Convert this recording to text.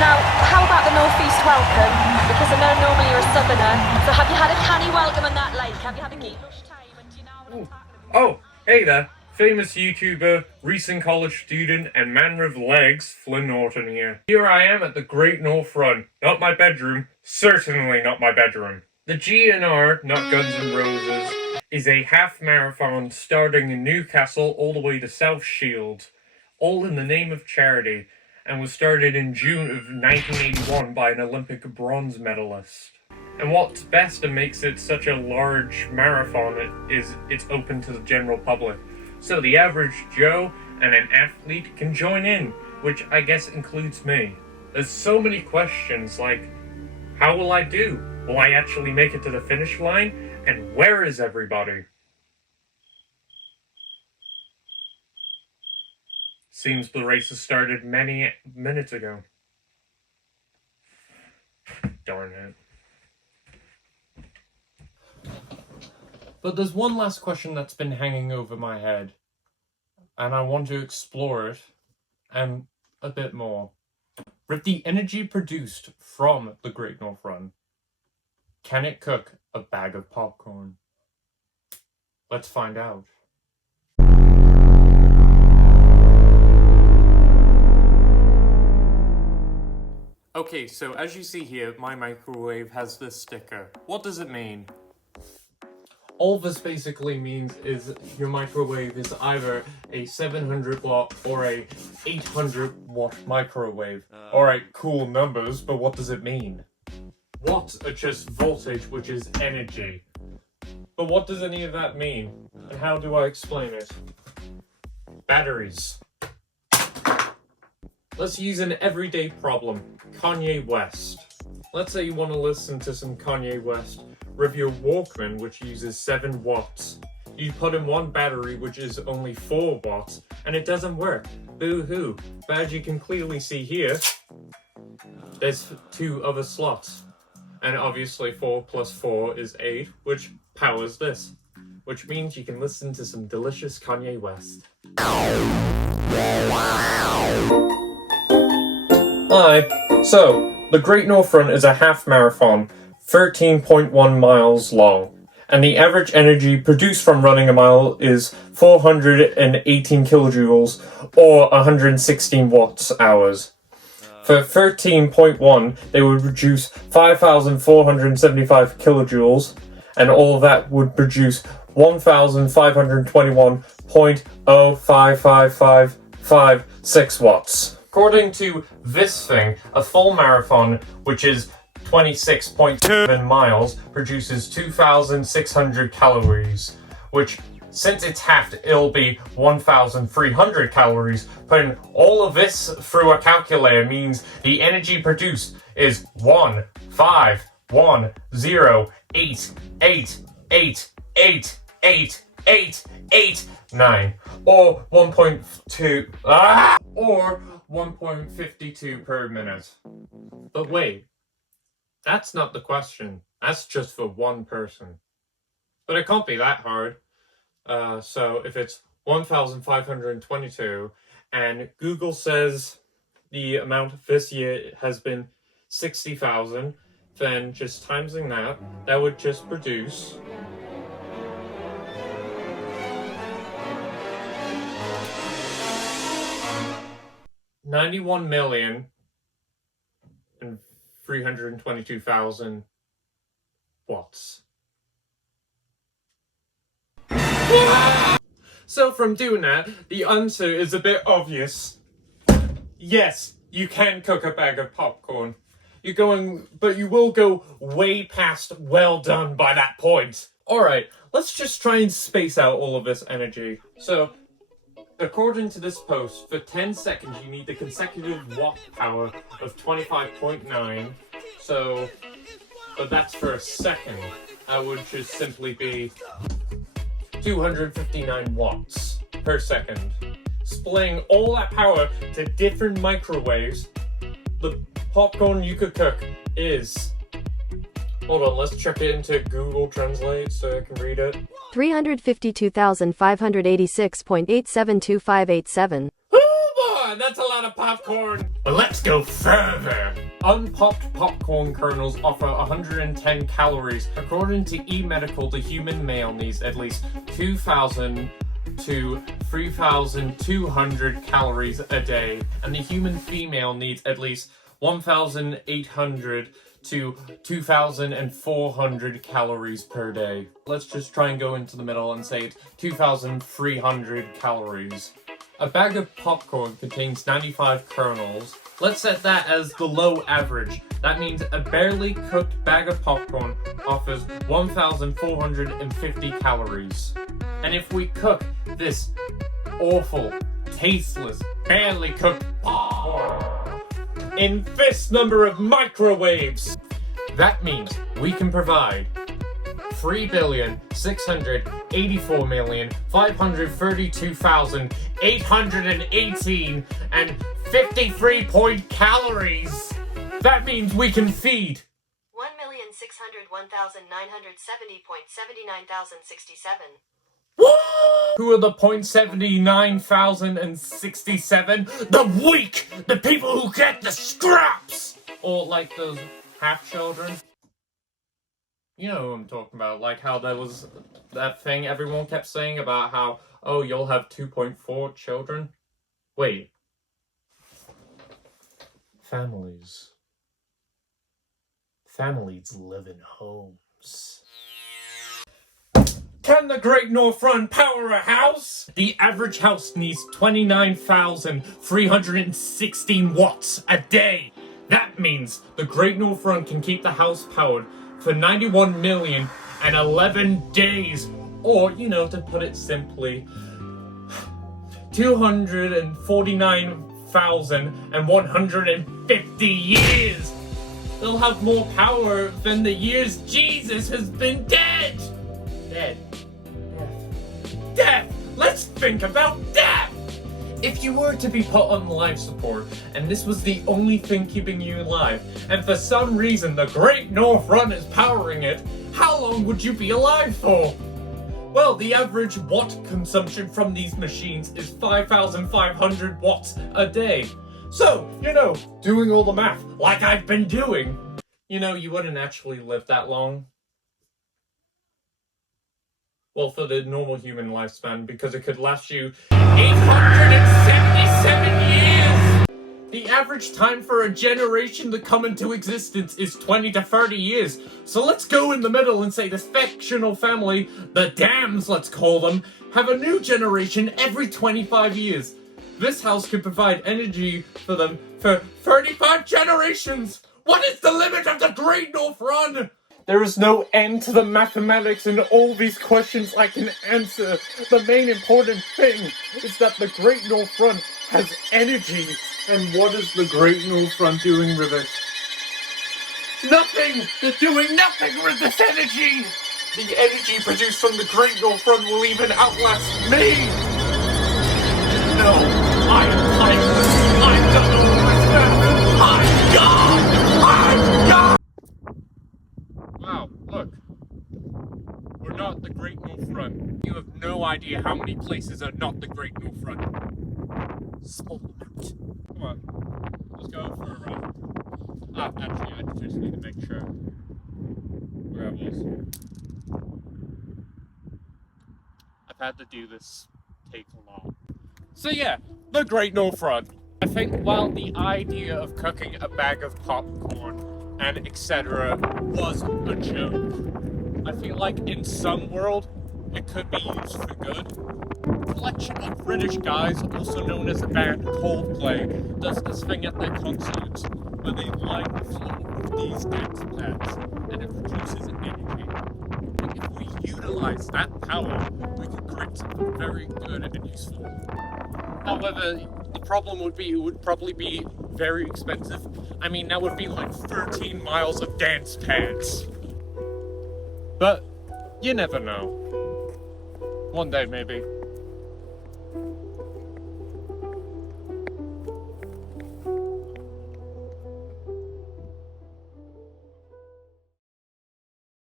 Now, how about the Northeast welcome? Because I know normally you're a southerner, so have you had a canny welcome on that lake? Have you had a geek lush time? And do you know what I'm talking about? Oh, hey there. Famous YouTuber, recent college student, and man with legs, Flynn here. Here I am at the Great North Run. Not my bedroom. Certainly not my bedroom. The GNR, not Guns N' Roses, is a half marathon starting in Newcastle all the way to South Shields, all in the name of charity, and was started in June of 1981 by an Olympic bronze medalist. And what's best and makes it such a large marathon is it's open to the general public. So the average Joe and an athlete can join in, which I guess includes me. There's so many questions like, how will I do? Will I actually make it to the finish line? And where is everybody? Seems the race has started many minutes ago. Darn it. But there's one last question that's been hanging over my head, and I want to explore it and a bit more. With the energy produced from the Great North Run, can it cook a bag of popcorn? Let's find out. Okay, so as you see here, my microwave has this sticker. What does it mean? All this basically means is your microwave is either a 700 watt or a 800 watt microwave. Alright, cool numbers, but what does it mean? Watts are just voltage, which is energy. But what does any of that mean? And how do I explain it? Batteries. Let's use an everyday problem. Kanye West. Let's say you want to listen to some Kanye West with your Walkman, which uses 7 watts. You put in one battery, which is only 4 watts, and it doesn't work. Boo-hoo. But as you can clearly see here, there's 2 other slots. And obviously 4 plus 4 is 8, which powers this. Which means you can listen to some delicious Kanye West. Hi. So, the Great North Run is a half marathon, 13.1 miles long, and the average energy produced from running a mile is 418 kilojoules or 116 watts hours. For 13.1, they would produce 5,475 kilojoules, and all of that would produce 1,521.0555556 watts. According to this thing, a full marathon, which is 26.7 miles, produces 2,600 calories, which, since it's halved, it'll be 1,300 calories. Putting all of this through a calculator means the energy produced is 1,510,888888889, or 1.52 per minute. But wait, that's not the question. That's just for one person. But it can't be that hard. So if it's 1,522 and Google says the amount this year has been 60,000, then just timesing that would just produce 91,322,000 watts. So from doing that, the answer is a bit obvious. Yes, you can cook a bag of popcorn. But you will go way past well done by that point. Alright, let's just try and space out all of this energy. So, according to this post, for 10 seconds you need the consecutive watt power of 25.9. So, but that's for a second. That would just simply be 259 watts per second. Splitting all that power to different microwaves, the popcorn you could cook is... Hold on, let's check it into Google Translate so I can read it. 352,586.872587. Oh boy, on, that's a lot of popcorn. But let's go further. Unpopped popcorn kernels offer 110 calories. According to eMedical, the human male needs at least 2,000 to 3,200 calories a day, and the human female needs at least 1,800 to 2,400 calories per day. Let's just try and go into the middle and say it's 2,300 calories. A bag of popcorn contains 95 kernels. Let's set that as the low average. That means a barely cooked bag of popcorn offers 1,450 calories. And if we cook this awful, tasteless, barely cooked popcorn in this number of microwaves, that means we can provide 3,684,532,818 and 53 calories. That means we can feed 1,601,970.79,067. Who are the 79,067? The weak! The people who get the scraps! Or like those half-children. You know who I'm talking about, like how there was that thing everyone kept saying about how, oh, you'll have 2.4 children? Wait. Families live in homes. Can the Great North Run power a house? The average house needs 29,316 watts a day. That means the Great North Run can keep the house powered for 91,011 days. Or, you know, to put it simply, 249,150 years. They'll have more power than the years Jesus has been dead. Death! Let's think about death! If you were to be put on life support, and this was the only thing keeping you alive, and for some reason the Great North Run is powering it, how long would you be alive for? Well, the average watt consumption from these machines is 5,500 watts a day. So, you know, doing all the math, like I've been doing, you know, you wouldn't actually live that long. Well, for the normal human lifespan, because it could last you 877 years! The average time for a generation to come into existence is 20 to 30 years. So let's go in the middle and say this fictional family, the Dams, let's call them, have a new generation every 25 years. This house could provide energy for them for 35 generations! What is the limit of the Great North Run? There is no end to the mathematics in all these questions I can answer. The main important thing is that the Great North Run has energy. And what is the Great North Run doing with it? Nothing! They're doing nothing with this energy! The energy produced from the Great North Run will even outlast me! No, I am timeless! I'm done all this math! I'm gone! I'm gone! Wow, look. We're not the Great North Run. You have no idea how many places are not the Great North Run. Small amount. Come on. Let's go for a run. Actually, I just need to make sure where I was. I've had to do this take a lot. So yeah, the Great North Run. I think while the idea of cooking a bag of popcorn and etc. was a joke, I feel like in some world it could be used for good. A collection of British guys, also known as the band Coldplay, does this thing at their concerts where they line the floor with these dance pads and it produces energy. And if we utilize that power, we could create something very good and useful. However, the problem would be it would probably be very expensive. I mean, that would be like 13 miles of dance pads. But you never know. One day, maybe.